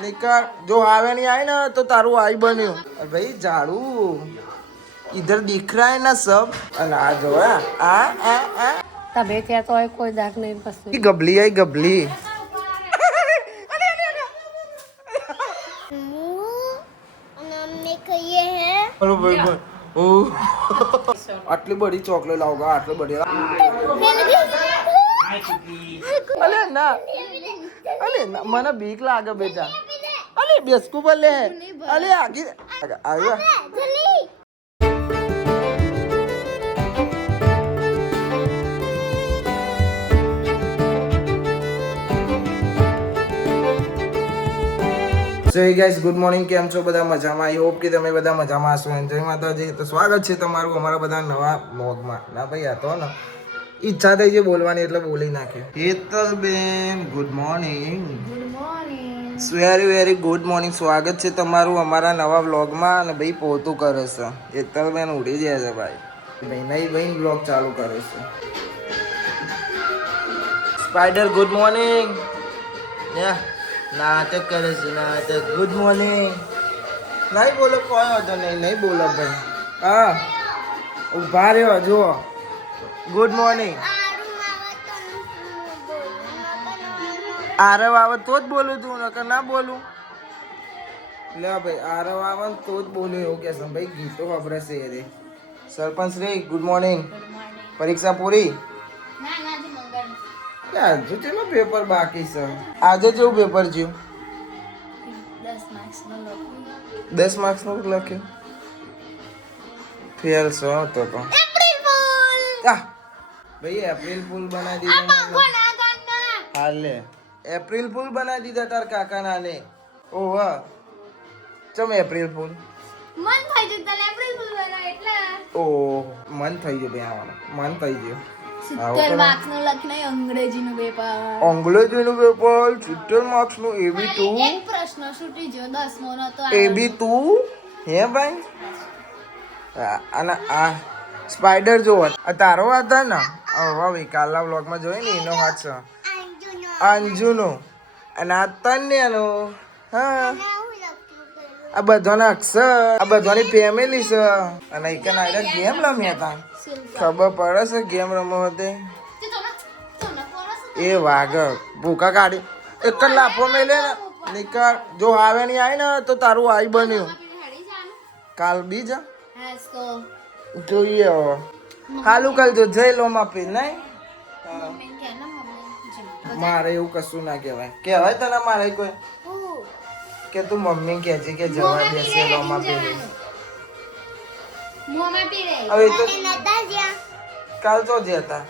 निकल जो आवे नहीं आए ना तो तारू आई बन्यो भाई झाड़ू इधर दिख रहा है ना सब आ जो है आ तबे क्या तो है कोई दाग नहीं पसंद गबली आई गबली हेलो भाई ओ आटली बड़ी चॉकलेट लाओगा आटली बड़ी अरे ना મને બીક લાગે બેટા અલે બેસકુ બોલે અલે આગે આવ્યો સો હે ગાઈસ ગુડ મોર્નિંગ કેમ છો બધા મજામાં આઈ હોપ કે તમે બધા મજામાં હશો જય માતાજી તો સ્વાગત છે તમારું અમારા બધા નવા વ્લોગમાં ના ભાઈ આ તો ને ઈચ્છા થઈ છે બોલવાની એટલે બોલી નાખે Hetalben good morning very good morning સ્વાગત છે તમારું અમારા નવા વ્લોગમાં અને ભાઈ પોતું કરે છે હેતલબેન ઉડી જાય છે ભાઈ નહીં વ્લોગ ચાલુ કરે છે સ્પાઈડર ગુડ મોર્નિંગ નાટક કરે છે નાટક ગુડ મોર્નિંગ નહીં બોલો કોઈ વાંધો નહીં બોલો ભાઈ હા ઉભા રહ્યો જુઓ ગુડ મોર્નિંગ આરવ આવે તો જ બોલું તું નકર ના બોલું લે ભાઈ આરવ આવે તો જ બોલું એવું કે ભાઈ ગીતો વાપરશે એ સરપંચ શ્રી ગુડ મોર્નિંગ પરીક્ષા પૂરી હજુ ચેલો પેપર બાકી છે આજે જેવું પેપર જ્યું 10 માર્ક્સ નું લખ્યું ફેલ છો તો ભાઈ એપ્રિલ ફૂલ બનાવી દીધા હાલ લે એપ્રિલ ફૂલ બનાવી દીધા તાર કાકા નાને ઓહ ચમ એપ્રિલ ફૂલ મન થઈ ગયું તને એપ્રિલ ફૂલ બના એટલે ઓહ મન થઈ ગયું બે આવવાનું મન થઈ ગયું 70 માર્ક્સ નું લખનાય અંગ્રેજીનું પેપર 70 માર્ક્સ નું એબી તું એક પ્રશ્ન છૂટી ગયો 10 નો નતો એબી તું હે ભાઈ અને આ સ્પાઈડર જોવો આ તારો વાત ને હવે કાલના વ્લોગમાં જોઈ ને એનો વાત છે અંજુનો અને આ તન્યાનો હા આ બધાના અક્ષર આ બધાની ફેમિલી છે અને એક ના ગેમ રમ્યા હતા ખબર પડે છે ગેમ રમો હતો એ વાઘ ભૂકા કાઢી એક જ લાફો મેલે ને નીકળ જો આવે નહીં આવે ને તો તારું આઈ બન્યું કાલ બીજા જોઈએ હવે હાલું કરજો જઈ લો માપી નહીં મારે એવું કશું ના કહેવાય તને મારે કોઈ કે તું મમ્મી કહે છે કે જવા દેશે લો માપી હવે તો કાલ તો જતા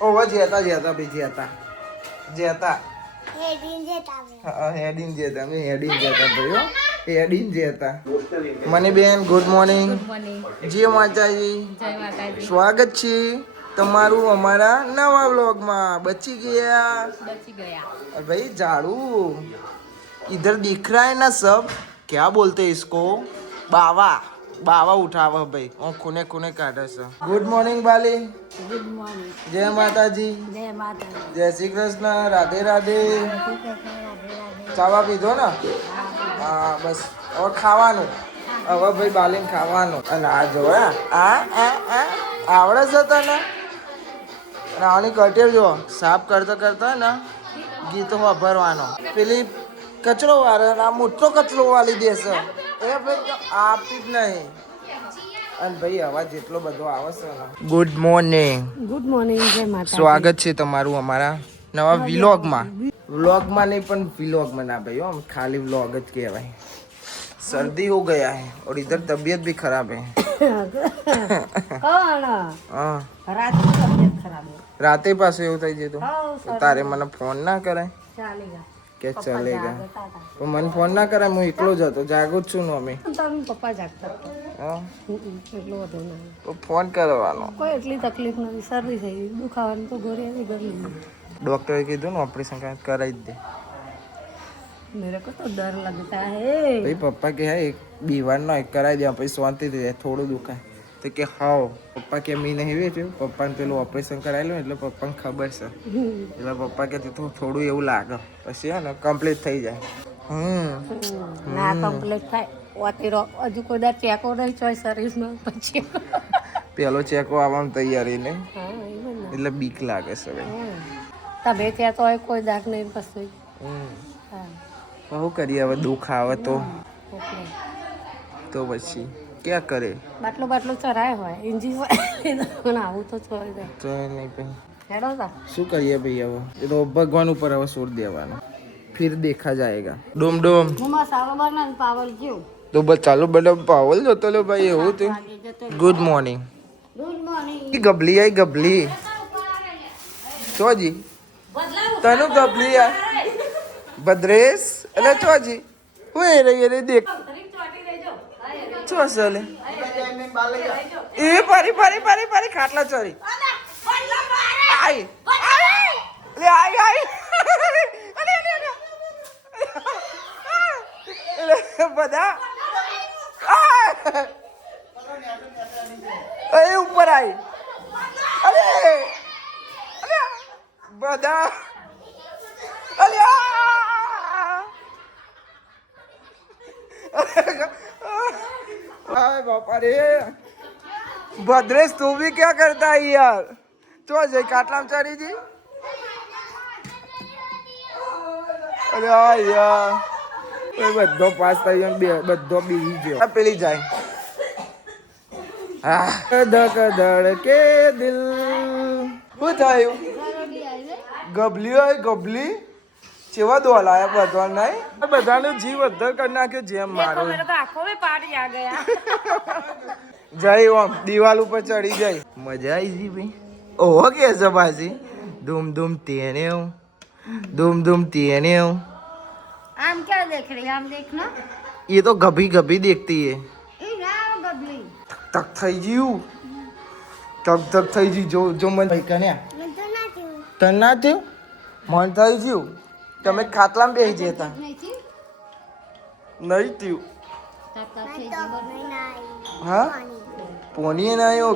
ઓવા જતા ભાઈ જતા હેડીન જતા મને બેન ગુડ મોર્નિંગ જય માતાજી સ્વાગત છે તમારું અમારા નવા વ્લોગમાં બચી ગયા भाई झाड़ू इधर दिख रहा है ना सब क्या बोलते हैं इसको बावा उठावा भाई और खूने खूने काटे से गुड मॉर्निंग बाली ગુડ મોર્નિંગ जय माताजी जय श्री कृष्ण राधे राधे ચાવા પીધો ને હા બસ હવે ખાવાનું હવે ભાઈ બાલીને ખાવાનું અને આ જો આવડે છે તને અને આની કટેલ જો સાફ કરતા ને ગીતો વાપરવાનો પેલી કચરો વાળે આ મોટો કચરો વાળી દેશે એ ભાઈ આપતી જ નહીં અને ભાઈ અવાજ જેટલો બધો આવે છે ને ગુડ મોર્નિંગ જય માતા સ્વાગત છે તમારું અમારા નવા વ્લોગમાં નહીં પણ વ્લોગમાં ના ભાઈ हम खाली व्लॉग જ કહેવાય सर्दी हो गया है और इधर तबीयत भी खराब है हाँ राते पास એવું થઈ જતું તારે મને ફોન ના કરાય કે ચાલેગા તો મને ફોન ના કરાય હું એકલો જ હતો જાગું જ છું ને અમે પપ્પા જાગતા હા એટલો વધુ ના તો ફોન કરવાનો કોઈ એટલી તકલીફ નથી શરદી થઈ દુખાવાનું તો ગોળી આવી ગઈ ડોક્ટરે કીધું ને ઓપરેશન કરાવી જ દે मेरे को तो डर लगता है भाई पापा के है एक बीवार ना एक कराई दिया પછી શાંતિ થઈ જાય થોડું દુખાય તો કે હાવ પપ્પા કે મેં નહીં વેચ્યું, પપ્પાને પેલું ઓપરેશન કરાયેલું એટલે પપ્પાને ખબર છે. એટલે પપ્પા કે થોડું એવું લાગે પછી હે ને કમ્પ્લીટ થઈ જાય. ના કમ્પ્લીટ થાય હજુ કોઈ દર ચેકો નહીં ચોય શરીરમાં પછી પેલો ચેકો આવવાની તૈયારી ને એટલે બીક લાગે છે તમે ત્યાં તો હોય કોઈ દાગ નહીં કશું. શું કરીએ હવે, દુઃખ આવે તો પછી ક્યાં કરે. બાટલો ચરાય હોય ઇન્જી પણ આવું તો છોડી દે તો નહીં ભાઈ હેડો તા શું કરીએ ભાઈ, હવે એ તો ભગવાન ઉપર હવે છોડ દેવાનું, फिर देखा जाएगा. डोम डोम હું મસાલો બનાવી પાવર જેવું તો બસ ચાલો બેટા પાવલ જતો લો ભાઈ. એવું તે ગુડ મોર્નિંગ. Good morning. ગબલી આઈ ગબલી ચોજી તનુ ગબલી આ ભદ્રેશ એટલે ચોજી હું એ રહી રે દેખ ચો સલે એ પારી ખાટલા ચોરી આઈ લે આઈ બધા એ ઉપર આવી અરે બધા बापा रे भद्रेश तू भी क्या करता है यार. तो जय काटलाम चढ़ी जी. अरे યાર બધો પાસ થઈ ગયો, બધો બીજી ગયો. પેલી જાય ધક કે દિલ. શું થયું? ગબલી હોય ગબલી ચેવા દો લાયા બધા નહીં, બધાનો જીવ અધર કરી નાખ્યો જેમ મારો. જય ઓમ દિવાલ ઉપર ચડી જાય. મજા આવી ગઈ ભાઈ. ઓહો કે છે બાજી ધૂમ ધૂમ તેને આમ क्या देख रही आम देखना ये तो गभी गभी देखती है. गबली તક થઈ ગયું, તક થઈ ગઈ. જો મને ભાઈ કન્યા તન ના થયું મન થઈ ગયું. તમે ખાટલામાં બેસી જતા નહીં થયું. હા પોની ના આવ્યો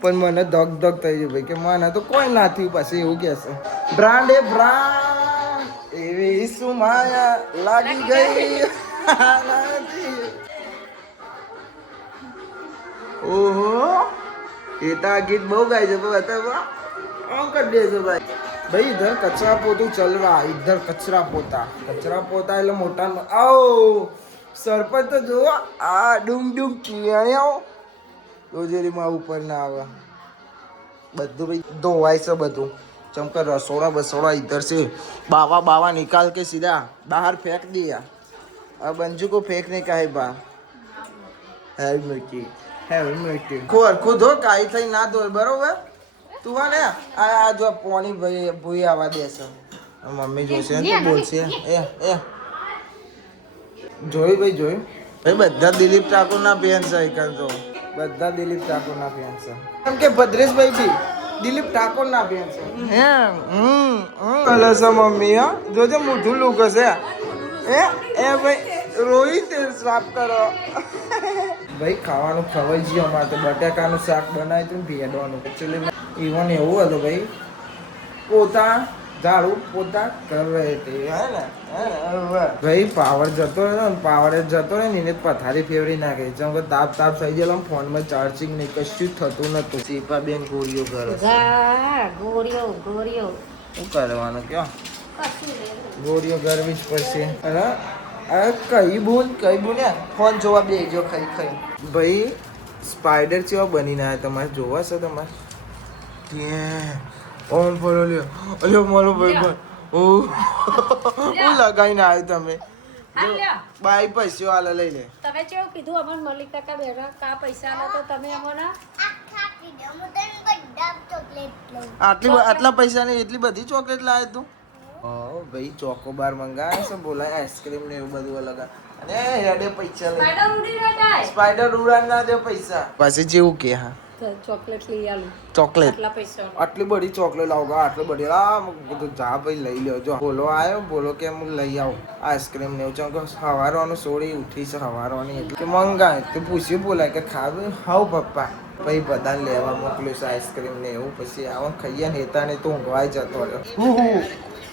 પણ મને ધક થઈ ગયું ભાઈ કે મને તો કોઈ ના થયું. પછી એવું કહેશે બ્રાન્ડ એ બ્રાન્ડ એવી સુમાયા લાગી ગઈ. ઓહો એ તો આ ગીત બહુ ગાય છે આમ કરી દેજો ભાઈ. भाई इधर कचरा पोतू चल रहा है, इधर कचरा पोता એટલે મોટા आओ સરપંચ તો જો આ ડુમ કિયાણ્યાઓ રોજેરીમાં ઉપર ના આવે બધું ભાઈ ધોવાય છે બધું. ચમકર રસોડા બસોડા इधर से बावा निकाल के सीधा बाहर फेंक दिया. अब अंजू को फेंकने का है बाहर. हेलमेट खुद हो काई થઈ ના ધોય બરોબર. તું હા ને આ જો પોણી ભાઈ ભૂઈ આવવા દેશે મમ્મી જોશે ને તો બોલશે એ જોઈ ભાઈ બધા દિલીપ ઠાકોર ના ફેન છે. તો બધા દિલીપ ઠાકોર ના ફેન છે કેમ કે ભદ્રેશભાઈ બી દિલીપ ઠાકોર ના ફેન છે. કલર છે મમ્મી. હા જોજે મોઢું લુક હશે એ ભાઈ રોહિત સાફ કરો ભાઈ. ખાવાનું ખવાઈ ગયું અમારે તો બટાકાનું શાક બનાવ્યું હતું ભેડવાનું. એકચ્યુઅલી ઇવન એવું હતું ભાઈ ઝાડુ પોતા કર રહે તે હે ને ભાઈ. પાવર જતો રહ્યો ને પાવર જતો રહે ને એને પથારી ફેવરી નાખે. જેમ કે તાપ થઈ ગયેલો ફોનમાં ચાર્જિંગ નહીં કશું થતું નતું. ચીપા બેન ગોળીઓ કરે ગોળીઓ શું કરવાનું કયો ગોળીઓ કરવી જ પડશે. કઈ બોલ ફોન જોવા બેજો ખાઈ ભાઈ. સ્પાઈડર જેવા બનીને આવ્યા તમારે જોવા છે તમારે ઓમ ફરો લ્યો અલ્યો મારો ભાઈ હું લગાઈને આવ્યો. તમે બાઈ પૈસો હાલ લઈ લે. તમે કેવું કીધું અમને મલિક કાકા બેરા કા પૈસા આલો તો તમે અમને આટલા પૈસા ની એટલી બધી ચોકલેટ લાવે તું. ભાઈ ચોકોબાર મંગાવે છે બોલાય આઈસ્ક્રીમ ને એવું બધું અલગ. અને હેડે પૈસા લઈ સ્પાઈડર ઉડાડ ના દે પૈસા. પછી જેવું કે હા ચોકલેટ લઈ આલું ચોકલેટ આટલા પૈસા આટલી બધી ચોકલેટ લાવો આટલી બધી કીધું જા ભાઈ લઈ લ્યો જો બોલો આવ્યો બોલો કે હું લઈ આવું આઈસ્ક્રીમ ને એવું છે કે સવારવાનું સોડી ઉઠી છે સવારવાની એટલે મંગાય તો પૂછ્યું બોલાય કે ખાવું હાવ પપ્પા પછી બધા લેવા મોકલ્યું છે આઈસ્ક્રીમ ને એવું પછી આવા ખાઈએ ને હેતા ને તો ઊંઘવાય જતો રહ્યો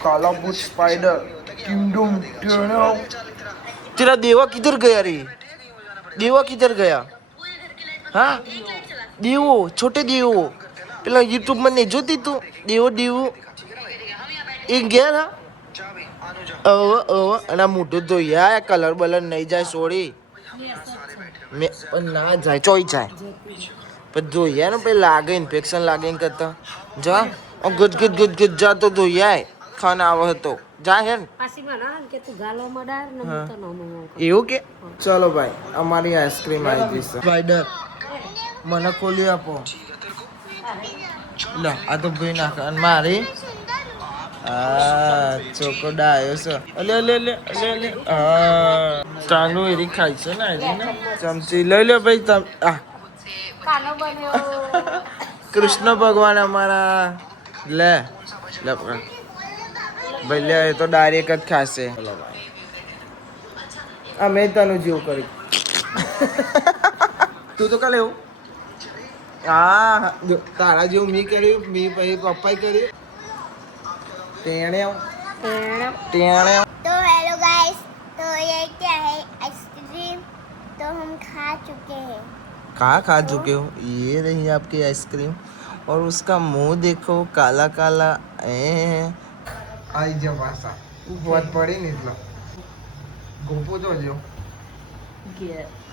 કાલા બુટ સ્પાઈડર કિંગડમ तेरा देवा किधर गया रे देवा किधर गया हाँ देवो छोटे देवो પેલા યુટ્યુબ માં નહીં જોતી તું દેવો દેવો એ ગયા અને આ મોટું તો યાર કલર બલર નહીં જાય સોરી મેં પણ ના જાય ચોઈ જાય પણ ધોયા ને પછી લાગે ઇન્ફેક્શન લાગે ને કરતા જા ગજ ગજ ગજ ગજ જા તો ધોયા ખાન આવે હતો જા હે ને પાછી મને કે તું ગાલો મડાર ને હું તો નો એવું કે ચલો ભાઈ અમારી આઈસ્ક્રીમ આવી ગઈ છે સ્પાઈડર મને ખોલી આપો લો આ તો ભાઈ નાખ અને મારી ચોકોડા આવ્યો છે અલે અલે અલે અલે અલે ચાલુ એરી ખાય છે ને એરી ને ચમચી લઈ લો ભાઈ તમ કાનો બન્યો કૃષ્ણ ભગવાન અમારા લે લે ભાઈ લે એ તો ડાયરેક્ટ જ ખાશે આ મેં તને જીવ કરી તું તો કાલે એવું હા તારા જેવું મી કર્યું મી પછી પપ્પાએ કર્યું ટેણે ટેણે तो हेलो गाइस तो ये क्या है आइसक्रीम तो हम खा चुके हैं कहाँ खा चुके हो ये रही आपकी आइसक्रीम और उसका मुंह देखो काला काला आई जब आशा बहुत पड़ी नहीं इतना गोपो तो जो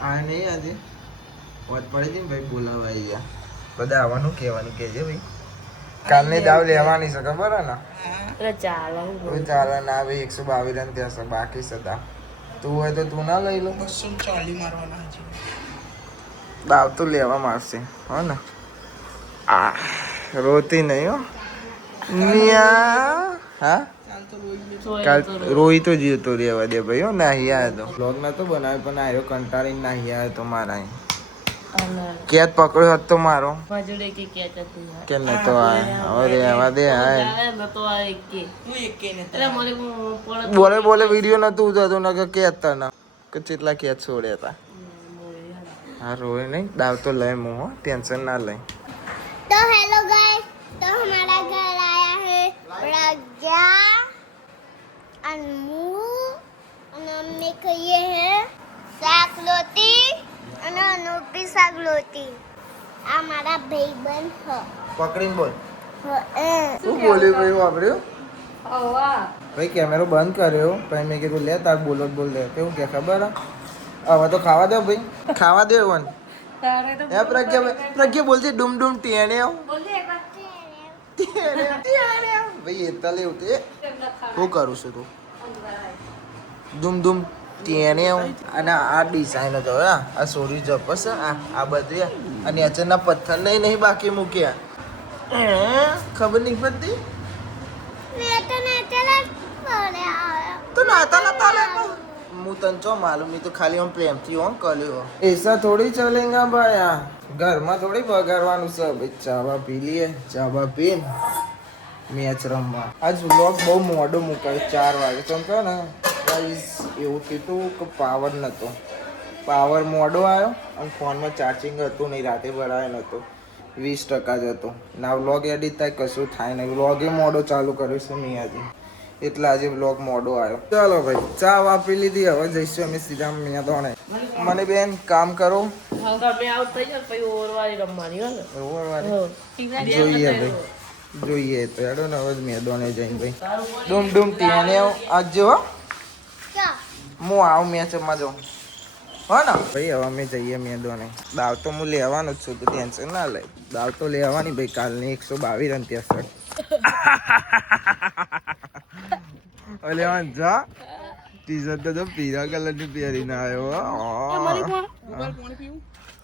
आ नहीं આજે વાત પડી હતી ને ભાઈ બોલાવા અહીંયા બધા આવવાનું કહેવાનું કહેજે ભાઈ કાલની દાવ લેવાની છે ખબર હે ને ચાલે ના ભાઈ 122 રન ત્યાં છે બાકી છે દાવ તું હોય તો તું ના લઈ લો 240 મારવાના છે દાવ તો લેવા મારશે હો ને આ રોતી નહીં હો મિયા હા કાલ રોઈ તો જીવતો રહેવા દે ભાઈ હો નાહી આવ્યો તો બ્લોગ નતો બનાવ્યો પણ આવ્યો કંટાળીને નાહી આવ્યો તો મારા કેત પકડ્યો હતો તો મારો કે નતો આય હવે રહેવા દે આય બોલે બોલે વિડીયો નતું ઉતારતો ને કે કેત તને કે કેટલા કેત છોડ્યા હતા હા રોય નહીં દાવ તો લઈ હું હો ટેન્શન ના લઈ तो हेलो गाइस तो हमारा घर आया है प्रज्ञा अनमू और हमने खाई है सागलोती और अनूपी सागलोती आ हमारा भाईबंद है પકડીને બોલ हाँ, શું બોલ્યું ભાઈ વાપર્યું ઓવા ભાઈ કેમેરો બંધ કર્યો પછી મેં કીધું લે તાર બોલો બોલ દે કેવું કે ખબર હવે તો ખાવા દો ભાઈ ખાવા દો વન તારે તો એ પ્રજ્ઞા બોલજે ડુમ ડુમ ટેણે બોલજે એકવાર ભાઈ એ તલે ઉતે હું કરું છું તું દુમ દુમ ટેણે અને આ ડિઝાઇન તો આ સોરી જપસ આ બધી અને અચાનક પથ્થર નહીં બાકી મૂક્યા ખબર નહીં પડતી मैं तो नेचुरल बोले आया તો નાતા નાતા લે હું તને ચો માલુમ નહીં તો ખાલી હું પ્રેમથી હોં કર્યો એસા થોડી ચલેગા ભાઈ આ ઘરમાં થોડી બગાડવાનું છે ભાઈ ચાવા પી લઈએ ચાવા પીન મેચ રમવા આજ વ્લોગ બહુ મોડો મુકાયો 4 વાગે તો કહો ને ગાઈસ એવું કીધું કે પાવર નહોતો પાવર મોડો આવ્યો અને ફોનમાં ચાર્જિંગ હતું નહીં રાતે ભરાયો નહોતો 20% જ હતો ના વ્લોગ એડિટ થાય કશું થાય નહીં વ્લોગે મોડો ચાલુ કર્યો છે મેં આજે એટલે આજે વ્લોગ મોડો આવ્યો ચાલો ભાઈ ચા વાપરી લીધી હવે જઈશું અમે સીધા મિયા દોણે મને બેન કામ કરો જોઈએ ભાઈ જોઈએ તો હેડો ને હવે મેં દોણે જઈને ભાઈ ડૂમ ડૂમ ટીને આજ જો क्या હું આવું મેચમાં જાઉં હો ને ભાઈ હવે અમે જઈએ મેં દોણે દાવ તો હું લેવાનો જ છું તો ટેન્શન ના લે દાવ તો લેવાની ભાઈ કાલની 122 રન ત્યાં ઓલે જા ટી-શર્ટ તો પીળા કલરની પહેરીને આવ્યો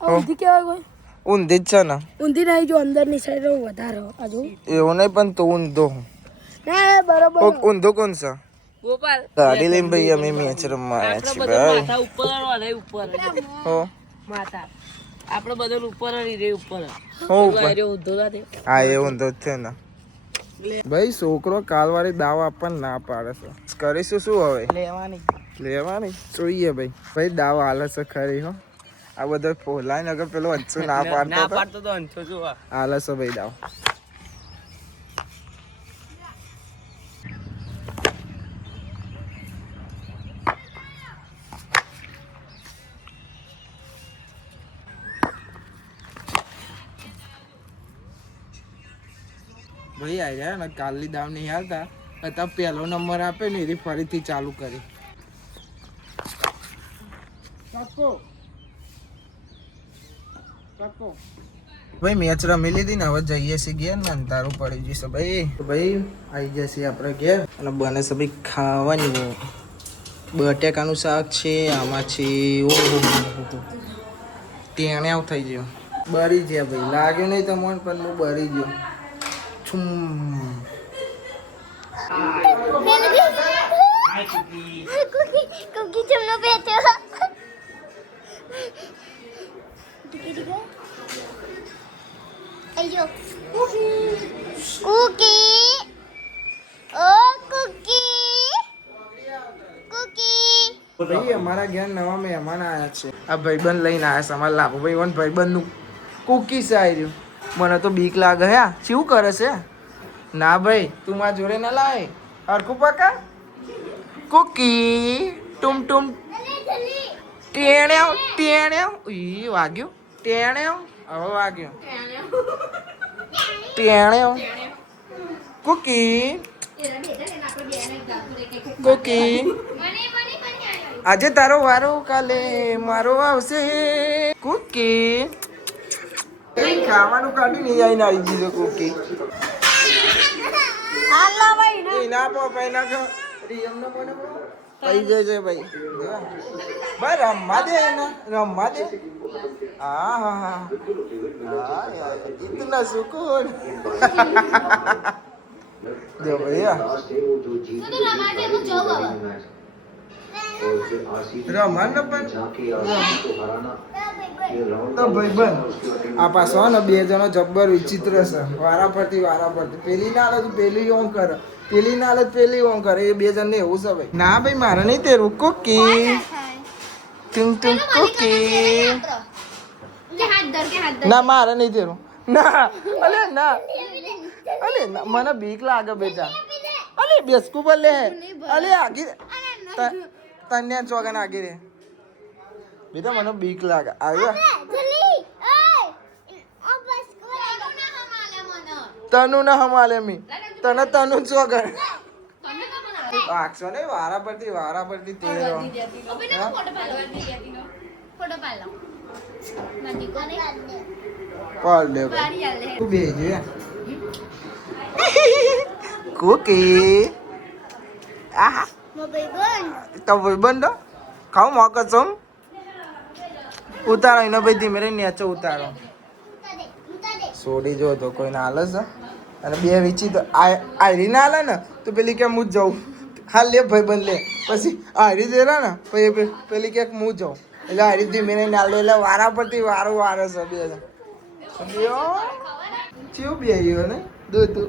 ઊંધી કેવાય કોઈ ઊંધી જ છે ને ઊંધી નહીં જો અંદરની સાઈડ વધારે આજુ એવું નહીં પણ તું ઊંધો ના બરોબર ઊંધો કોણ છે ગોપાલ ગાડી લઈને ભાઈ અમે મેચ રમવા આવ્યા છીએ ભાઈ ઉપર ઉપર હો માતા આપણે બધા ઉપર રે ઉપર હું ઉપર ઊંધો લાગે હા એ ઊંધો જ છે ને ભાઈ છોકરો કાલવાળી દાવ આપણને ના પાડે છે કરીશું શું હવે લેવાની જોઈએ ભાઈ ભાઈ દાવ હાલે છે ખરી હો આ બધો ફોલાઈ અગર પેલો અંચો ના પાડતો તો અંછો જો હાલે છે ભાઈ દાવ ભાઈ આવ્યા ને કાલની દાવ નહીં હાલતા અત્યારે પહેલો નંબર આપે ને એની ફરીથી ચાલુ કરી ભાઈ મેચ રમી લીધી ને હવે જઈએ છીએ ઘેર ને અંધારું પડી જશે ભાઈ આવી જશે આપણે ઘેર અને બને છે ભાઈ ખાવાની બટેકાનું શાક છે આમાં છે ટેણે આવ થઈ ગયો બળી ગયા ભાઈ લાગ્યું નહીં તમને પણ હું બળી ગયો છું Cookie chumno beto. Ayo. Cookie. Oh, cookie. Cookie. ભાઈ અમારા ઘેર નવા મહેમાન આવ્યા છે આ ભાઈબંધ લઈને આવ્યા છે અમારા લાભો ભાઈ વન ભાઈબંધનું કુકીસ આવી રહ્યું મને તો બીક લાગે હે શું કરે છે ના ભાઈ તું મારા જોડે ના લાવે હરખું પકા કુકી ટુમ ટુમ ટેણ્યાવ ઈ વાગ્યું ટેણ્યાવ હવે વાગ્યું ટેણ્યાવ કુકી કુકી આજે તારો વારો કાલે મારો આવશે કુકી ખાવાનું કાઢી નહીં આવીને આવી દીધો કુકી ના પપ્પા ના ખા રિયમ નો કોને કઈ જશે ભાઈ ભાઈ રમવા દે એને રમવા દે હા હા હા યાર ઇતના સુકૂન જો ભૈયા રમણ પણ તો ભાઈબંધ આ પાછો ને બે જણો જબ્બર વિચિત્ર છે વારા પરથી પેલી ના આલે પેલી ઓમ કરે પેલી ના આલે પેલી ઓમ કરે એ બે જણ ને એવું છે ભાઈ ના ભાઈ મારે નહીં તેરું કુકી ટિંગ ટિંગ કુકી ના મારે નહીં તેરું ના અલે ના મને બીક લાગે બેટા અલે બેસકુ બોલે અલે આગી તને ચોગન આગી રે બેટા મને બીક લાગે આવ્યા તનુ ના હમાલે મી તને તનુ ચોગન આખસો ને વારા પરથી તેરો પાલ દે તું બેજે કુકી આહા તો ભાઈબંધ ખાવ મોકો છો ઉતારો એનો ભાઈ ધીમે રહીને નેચો ઉતારો છોડી જો તો કોઈ ના હાલે છે અને બે વિચી તો આયરી ના હાલે ને તો પેલી કે હું જ જાઉં હા લે ભાઈબંધ લે પછી આયરી દેરા ને પછી પેલી કે હું જાઉં એટલે આયરી ધીમે રહીને હાલે એટલે વારા પરથી વારો વારે છે બે ચેવું બે ને દો તું